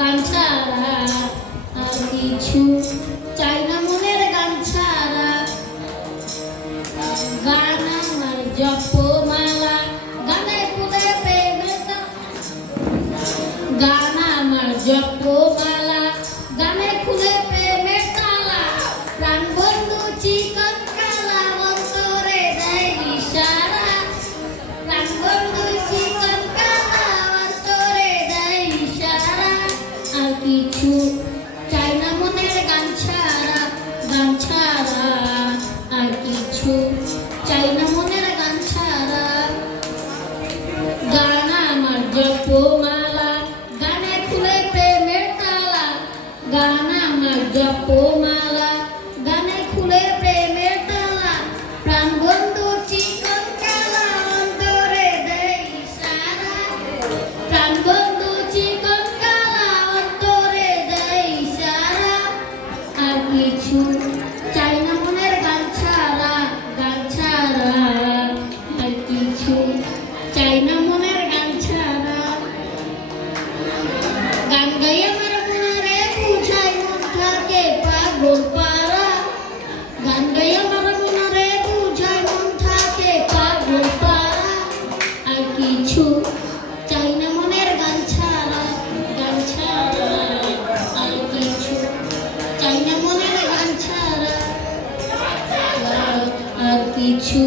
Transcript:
গান ছাড়া আর কিছু চাই না মনের গান ছাড়া। গান আমার জপমালা, গানে খুলে প্রেমের গান আমার জপমালা, গানে খুলে প্রেমের তালা। প্রাণ বন্ধু চিকন কালা অন্তরে দেয় ইশারা। প্রাণ বন্ধু চিকন কালা অন্তরে দেয় ইশারা। আর কিছু চাই না মনের গান ছাড়া, গান ছাড়া আর কিছু চাই না মনের গান ছাড়া। গান আমার জপমালা, গানে খুলে প্রেমের তালা। গান আমার জপমালা, গানে খুলে প্রেমের তালা। প্রাণ বন্ধু চিকন কালা অন্তরে দেয় ইশারা। প্রাণ বন্ধু চিকন কালা অন্তরে দেয় ইশারা। আর কিছু চাই না মনের গান ছাড়া, গান ছাড়া আর কিছু চাই না মনের গান ছাড়া। গান গাই আমার মনে বুঝাই মন থাকে পাগল পারা। গান গাই আমার মনে বুঝাই মন থাকে পাগল পারা। আর কিছু চাই না মনের গান ছাড়া, গান ছাড়া আর কিছু চাই না মনের গান ছাড়া। আর কিছু